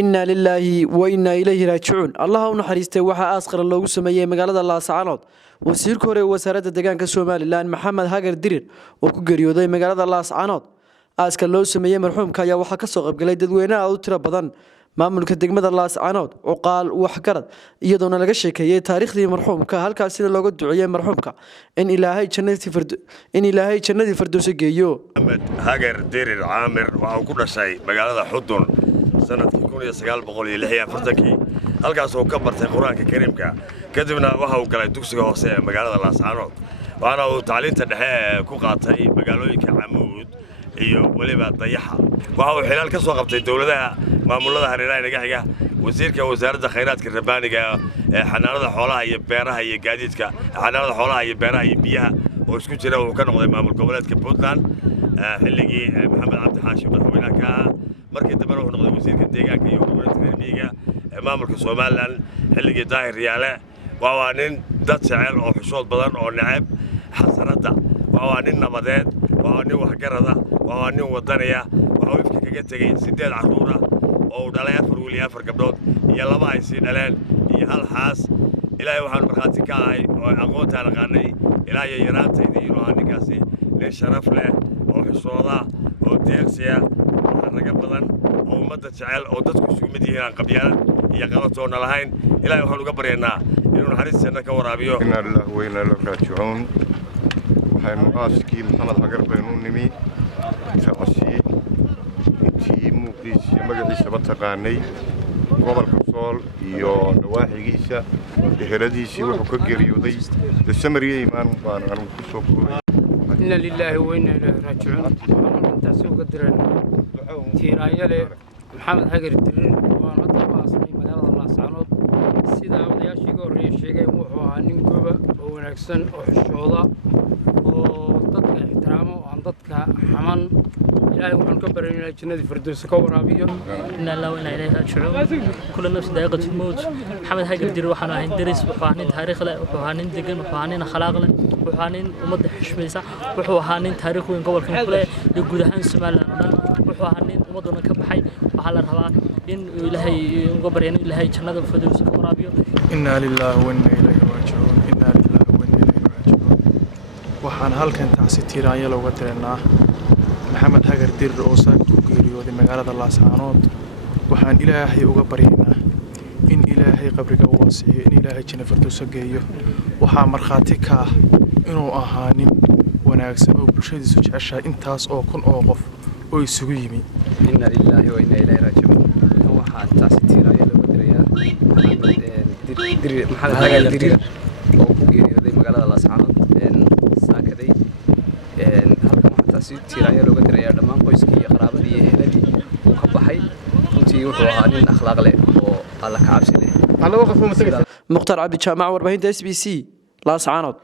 إنا لله وإنا إليه راجعون. الله نحرسته وحا أسقر الله سميه مقالة الله سعانود وسير كوري وسارة الدقان كسومالي لأن محمد هاجر ديرين وكجريودي مقالة الله سعانود أسقر الله سميه مرحوم كايا وحا كسوق بقلي ددوينا أو ترى بدن maamulka degmada Laascaanood uqaal wax garad iyadoo laga sheekeeyay taariikhdii marxuumka halkaas sida looga duceeyay marxuumka in Ilaahay jannadii firdawsi geeyo. Maxamed Hagar Dirir Caamir waxa uu ku dhashay magaalada Xudun sanadkii 1946 halkaas oo ka bartay Quraanka Kariimka kadibna waxa uu galay dugsiga hoose ee magaalada Laascaanood waxaana uu tacliinta dhexe ku qaatay magaalooyinka Camuud iyo waliba Dayaxa waxa uu xilal ka soo qabtay dawladaha maamulada hareeraha xiga wasiirka wasaaradda khayraadka rabbaaniga ee xanaanada xoolaha iyo beeraha iyo gaadiidka xanaanada xoolaha iyo beeraha iyo biyaha oo isku jira uu ka noqday maamul goboleedka Puntland xilligii Maxamed Cabdi Xaashi madaxweynaha ka markii dambe uu noqday wasiirka deegaanka iyo gobolka Reermiyiga ee maamulka Soomaaliland xilligii Daahir Riyaale waa nin dad jecel oo xishood badan oo nacab xasanada waa nin nabadeed waa nin waxgarada waa nin wadaniya waa ifka kaga tagay 8 caruur ah oo dhalay 4 wiil iyo 4 gabdhood iyo laba ay sii dhaleen iyo hal xaas ilaahay waxaan marxaati ka ahay oo aqoonta aqaanay ilaahay yaraantayda inuu ninkaasi nin sharaf leh oo xisooda oo deeqsiya oo raga badan oo ummadda jecel oo dadku isugu mid yihiin qabyaalad iyo qalatoona lahayn ilaahay waxaan uga baryaynaa inuu naxariistiisa ka waraabiyo. inna lillahi wa inna ilayhi raaji'uun waxaynu aaskii Maxamed Hagar baynu nimi taasii muuqiisa magaciisa taqaanay gobolka Sool iyo nawaaxigiisa eheladiisii wuxuu ka geeriyooday Samariya iimaan baan anu ku soo koobay. inna lillahi wa inna ilayhi raaji'uun intaas oo qadareen tiiraayale Maxamed Hagar Dirir oo hadda ku aasnay magaalada Laascaanood sida odayaashii hore sheegay wuxuu ahaa nin gooba oo wanaagsan oo xishooda oo dadka ixtiraamo oo dadka xaman ilaahay waxaan ka baryaynaa jannadii firdawsi ka waraabiyo. inna lillahi wa inna ilayhi raaji'uun kullu nafsin daa'iqatul mawt. Maxamed Hagar Dirir waxaan ahay daris wuxuu ahaa nin taariikh leh wuxuu ahaa nin degan wuxuu ahaa nin akhlaaq leh wuxuu ahaa nin ummadda xushmaysa wuxuu ahaa nin taariikh weyn gobolkan ku leh iyo guud ahaan Soomaaliland dhan wuxuu ahaa nin ummaduna ka baxay waxa la rabaa in ilaahay uga baryayno ilaahay jannada firdawsi ka waraabiyo. inna lillahi wa inna ilayhi raaji'uun inna lillahi wa inna ilayhi raaji'uun waxaan halkan taasi tiiraanya looga direynaa Maxamed Hagar Dirir oo saak ku geeriyooday magaalada Laascaanood waxaan ilaahay uga baryaynaa in ilaahay qabriga u wasiiyo in ilaahay jannada firdawsi geeyo waxa marxaati ka ah inuu ahaa nin wanaagsan oo bulshadiisu jeceshahay intaas oo kun oo qof oo isugu yimi. inna lillahi wa inna ilayhi raaji'uun waxaan taasi tiiraanya looga direeyaa Maxamed Hagar Dirir oo ku geeriyooday magaalada Laascaanood saakaday si tiiraanya looga direeyaa dhammaan qoyskii iyo qaraabadii iyo eheladii uu ka baxay runtii wuxuu ahaa nin akhlaaq leh oo alla ka cabsi leh. Mukhtaar Cabdi Jaamac warbaahinta SBC Laascaanood.